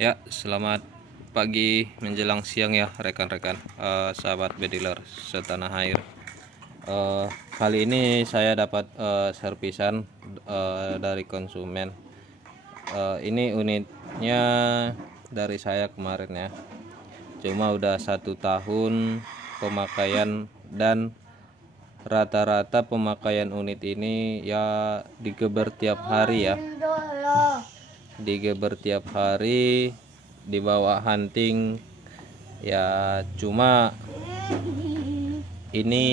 Ya, selamat pagi menjelang siang ya rekan-rekan, sahabat bediler setanah air. Kali ini saya dapat servisan dari konsumen. Ini unitnya dari saya kemarin ya. Cuma udah 1 tahun pemakaian dan rata-rata pemakaian unit ini ya digeber tiap hari ya. Digeber tiap hari, dibawa hunting ya. Cuma ini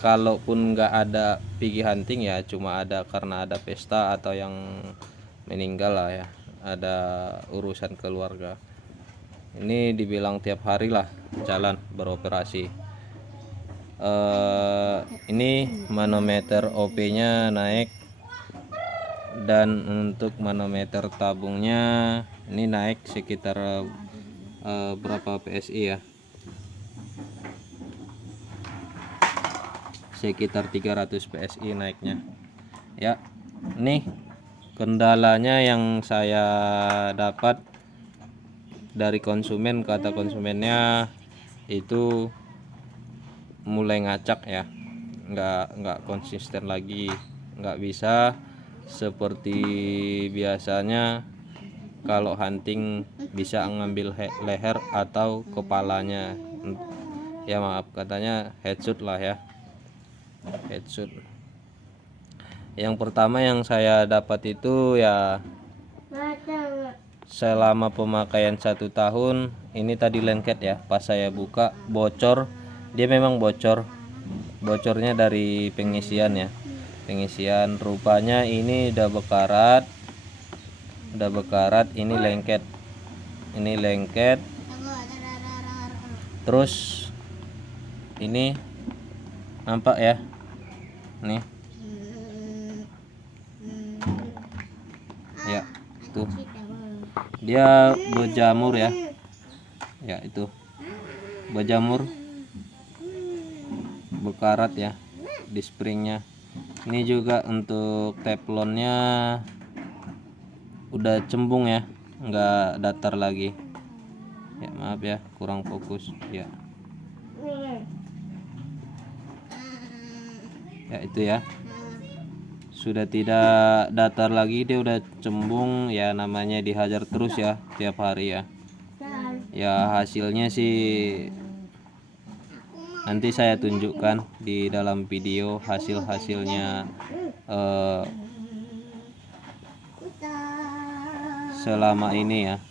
kalaupun nggak ada pergi hunting ya cuma ada karena ada pesta atau yang meninggal lah ya, ada urusan keluarga. Ini dibilang tiap hari lah jalan beroperasi. Ini manometer OP nya naik, dan untuk manometer tabungnya ini naik sekitar berapa PSI ya, sekitar 300 PSI naiknya ya. Nih kendalanya yang saya dapat dari konsumen, kata konsumennya itu mulai ngacak ya, nggak konsisten lagi, nggak bisa seperti biasanya. Kalau hunting bisa ngambil leher atau kepalanya ya, maaf katanya headshot lah ya, headshot. Yang pertama yang saya dapat itu ya, selama pemakaian 1 tahun ini tadi lengket ya, pas saya buka bocor. Dia memang bocornya dari pengisian ya, pengisian. Rupanya ini udah bekarat, ini lengket, terus ini nampak ya, nih ya, tuh dia berjamur ya, itu berjamur, bekarat ya di springnya. Ini juga untuk teflonnya udah cembung ya, nggak datar lagi ya, maaf ya kurang fokus ya. Ya itu ya, sudah tidak datar lagi, dia udah cembung ya. Namanya dihajar terus ya tiap hari ya. Ya hasilnya sih nanti saya tunjukkan di dalam video hasilnya. Selama ini ya,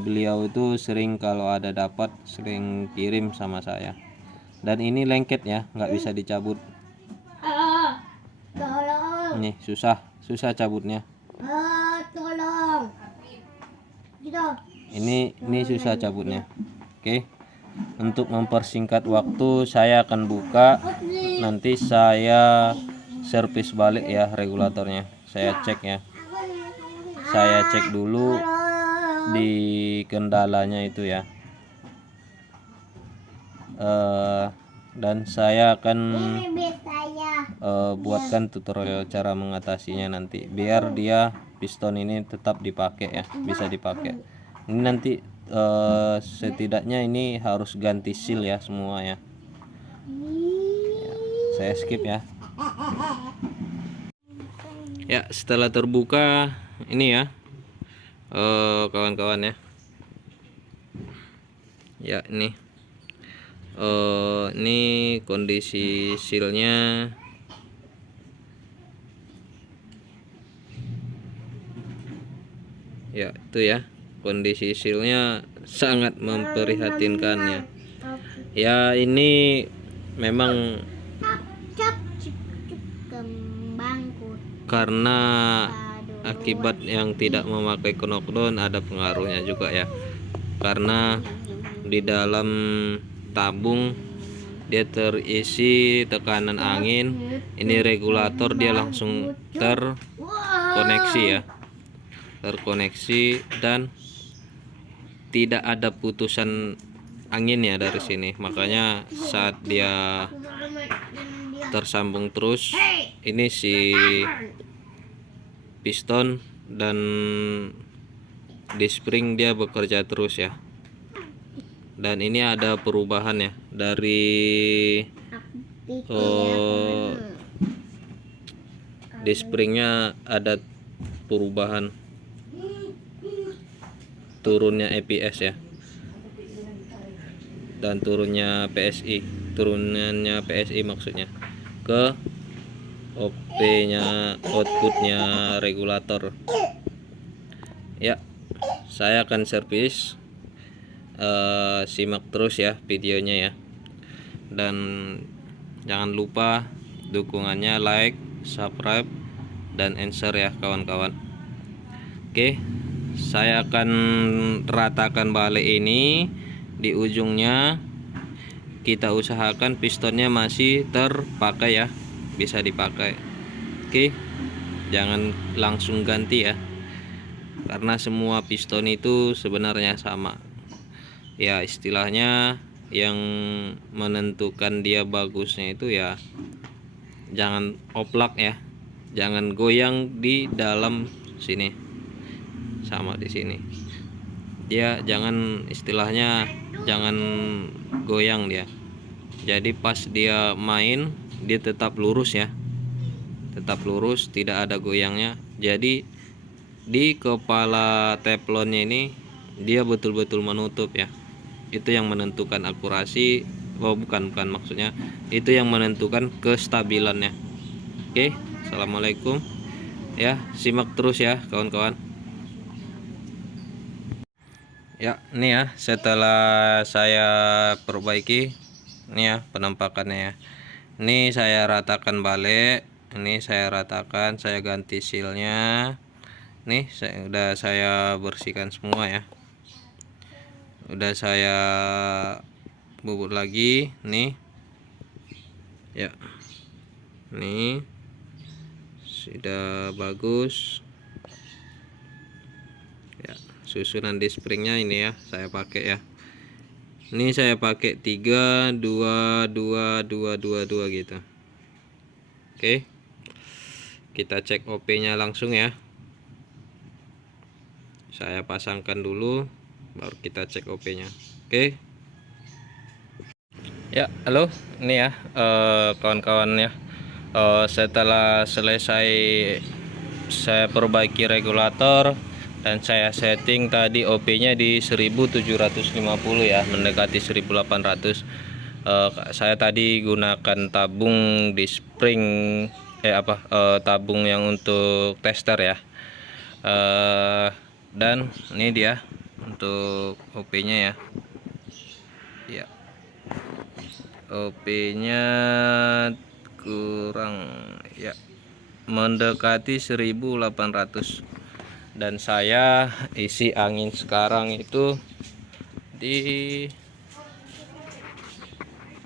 beliau itu sering kalau ada dapat sering kirim sama saya. Dan ini lengket ya, nggak bisa dicabut. Ini susah cabutnya. Ini susah cabutnya. Oke, untuk mempersingkat waktu saya akan buka, nanti saya servis balik ya regulatornya. Saya cek ya, saya cek dulu di kendalanya itu ya. Dan saya akan buatkan tutorial cara mengatasinya nanti, biar dia piston ini tetap dipakai ya, bisa dipakai. Ini nanti setidaknya ini harus ganti seal ya semua ya. Saya skip ya. Ya, setelah terbuka ini ya, kawan-kawan ya. Ya ini kondisi sealnya. Ya itu ya, kondisi sealnya sangat memprihatinkan ya. Ya ini memang karena akibat yang tidak memakai knockdown, ada pengaruhnya juga ya. Karena di dalam tabung dia terisi tekanan angin, ini regulator dia langsung terkoneksi ya, terkoneksi, dan tidak ada putusan angin ya dari sini. Makanya saat dia tersambung terus, ini si piston dan di spring dia bekerja terus ya. Dan ini ada perubahan ya dari di springnya ada perubahan turunnya EPS ya, dan turunnya turunannya PSI maksudnya ke OP nya, outputnya regulator ya. Saya akan servis, simak terus ya videonya ya, dan jangan lupa dukungannya, like, subscribe, dan share ya kawan-kawan. Oke, saya akan ratakan balik ini. Di ujungnya kita usahakan pistonnya masih terpakai ya, bisa dipakai. Oke, jangan langsung ganti ya, karena semua piston itu sebenarnya sama ya. Istilahnya yang menentukan dia bagusnya itu ya, jangan oplak ya, jangan goyang di dalam sini sama di sini. Dia jangan, istilahnya jangan goyang dia. Jadi pas dia main dia tetap lurus ya, tetap lurus, tidak ada goyangnya. Jadi di kepala teflonnya ini dia betul-betul menutup ya. Itu yang menentukan akurasi. Bukan maksudnya, itu yang menentukan kestabilannya. Oke, assalamualaikum ya, simak terus ya kawan-kawan. Ya, ini ya setelah saya perbaiki, ini ya penampakannya ya. Ini saya ratakan balik, ini saya ratakan, saya ganti sealnya. Nih udah saya bersihkan semua ya, udah saya bubut lagi nih ya. Nih sudah bagus ya. Susunan di springnya ini ya saya pakai ya. Ini saya pakai 3 2 2 2 2 2 gitu. Oke, kita cek OP nya langsung ya. Saya pasangkan dulu baru kita cek OP nya. Oke ya, halo, ini ya kawan-kawan ya. Setelah selesai saya perbaiki regulator dan saya setting tadi OP nya di 1750 ya, mendekati 1800. Saya tadi gunakan tabung di spring tabung yang untuk tester ya. Dan ini dia untuk OP nya ya. Ya, OP nya kurang ya, mendekati 1800. Dan saya isi angin sekarang itu di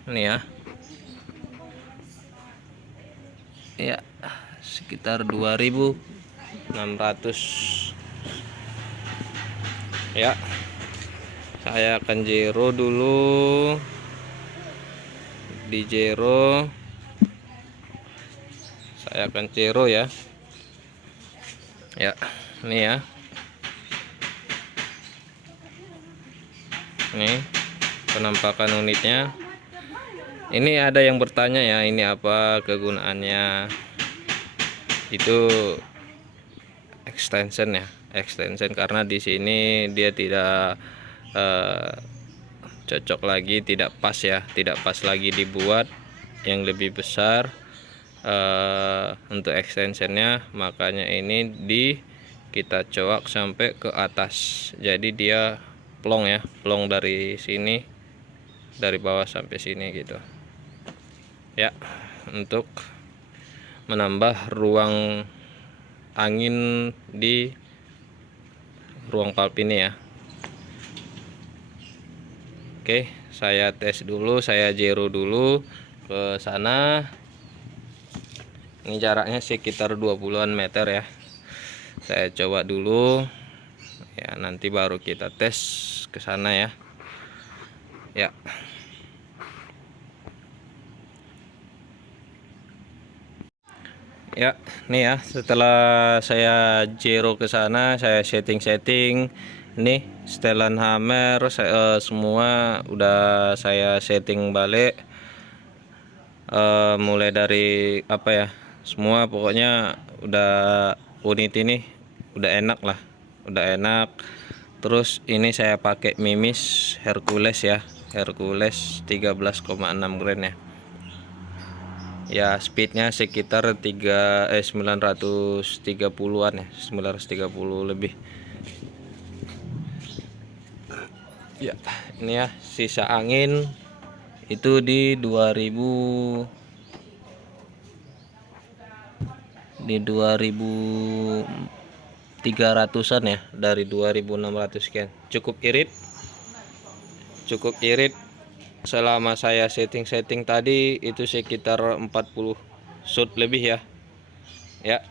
ini ya, ya sekitar 2600 ya. Saya akan zero dulu, di zero saya akan zero ya. Ya, ini ya, ini penampakan unitnya. Ini ada yang bertanya ya, ini apa kegunaannya? Itu extension ya, extension, karena di sini dia tidak cocok lagi, tidak pas ya, tidak pas lagi dibuat yang lebih besar untuk extensionnya. Makanya ini kita coak sampai ke atas, jadi dia plong ya, plong dari sini, dari bawah sampai sini gitu ya, untuk menambah ruang angin di ruang valve ini ya. Oke, saya tes dulu, saya zero dulu ke sana. Ini jaraknya sekitar 20-an meter ya. Saya coba dulu ya, nanti baru kita tes ke sana ya. Ya. Ya, nih ya, setelah saya zero ke sana, saya setting-setting. Nih, setelan hammer semua udah saya setting balik. Mulai dari apa ya? Semua pokoknya udah unit ini udah enak lah. Udah enak. Terus ini saya pakai Mimis Hercules ya. Hercules 13,6 grand ya. Ya speednya sekitar 930-an ya, 930 lebih ya. Ini ya sisa angin itu di 2300-an ya, dari 2600 sekian. Cukup irit selama saya setting tadi itu sekitar 40 shoot lebih ya. Ya,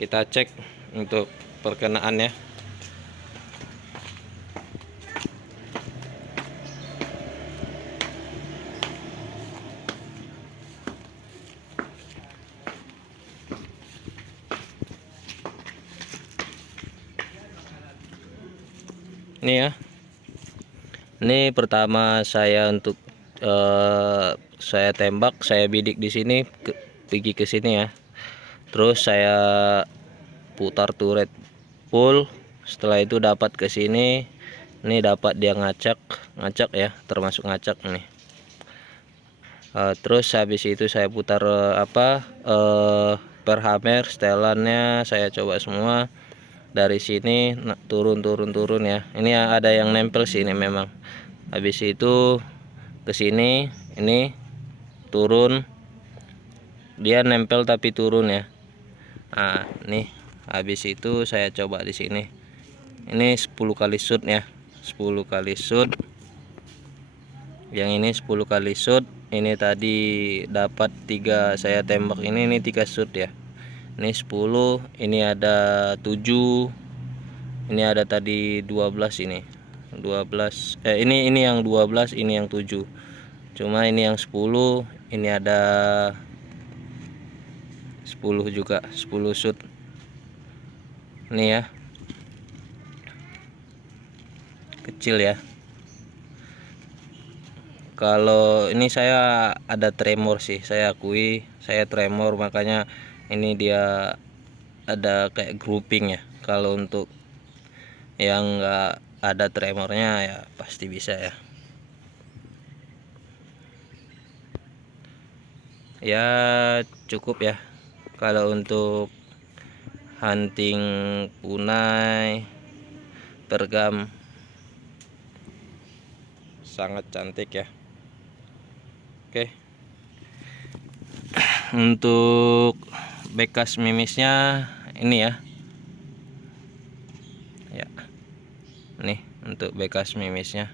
kita cek untuk perkenaannya. Ini ya, ini pertama saya untuk saya tembak, saya bidik di sini, pergi ke sini ya. Terus saya putar turret full. Setelah itu dapat ke sini, ini dapat dia ngacak ya, termasuk ngacak nih. Terus habis itu saya putar per hammer, setelannya saya coba semua. Dari sini turun ya. Ini ada yang nempel sini memang. Habis itu ke sini, ini turun, dia nempel tapi turun ya. Nah, nih habis itu saya coba di sini. Ini 10 kali shoot ya. 10 kali shoot. Yang ini 10 kali shoot. Ini tadi dapat 3 saya tembak, ini 3 shoot ya. Ini 10, ini ada 7, ini ada tadi 12, ini 12 ini yang 12, ini yang 7. Cuma ini yang 10, ini ada 10 juga, 10 shoot. Ini ya. Kecil ya. Kalau ini saya ada tremor sih, saya akui saya tremor, makanya ini dia ada kayak grouping ya. Kalau untuk yang enggak ada tremornya ya pasti bisa ya. Ya cukup ya kalau untuk hunting punai bergam, sangat cantik ya. Oke, untuk bekas mimisnya ini ya. Ya, nih untuk bekas mimisnya,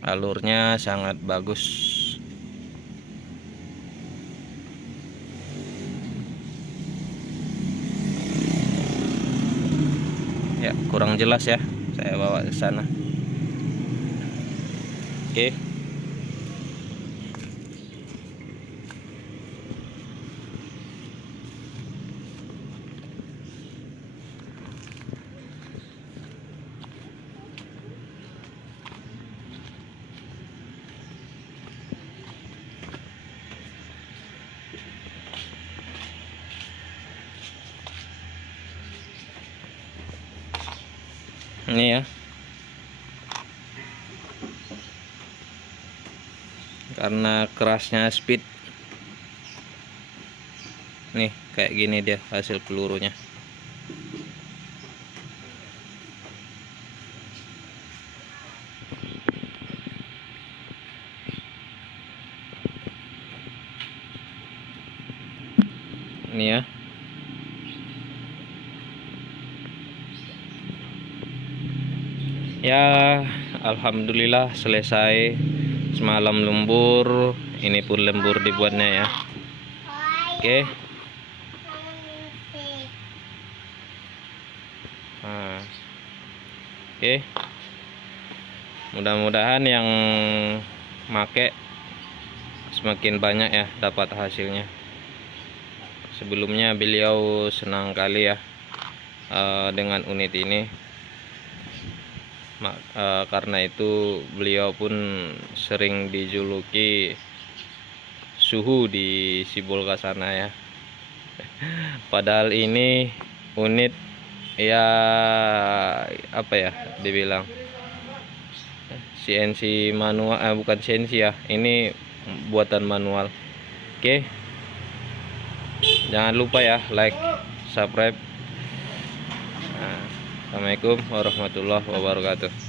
alurnya sangat bagus ya. Kurang jelas ya, saya bawa ke sana. Oke. Ini ya, karena kerasnya speed nih kayak gini dia hasil pelurunya. Ini ya. Ya alhamdulillah selesai. Semalam lembur, ini pun lembur dibuatnya ya. Oke. Nah, oke. Mudah-mudahan yang make semakin banyak ya dapat hasilnya. Sebelumnya beliau senang kali ya dengan unit ini. Karena itu beliau pun sering dijuluki suhu di Sibolga sana ya. Padahal ini unit ya apa ya dibilang CNC manual, bukan CNC ya, ini buatan manual. Oke, jangan lupa ya like, subscribe. Assalamualaikum warahmatullahi wabarakatuh.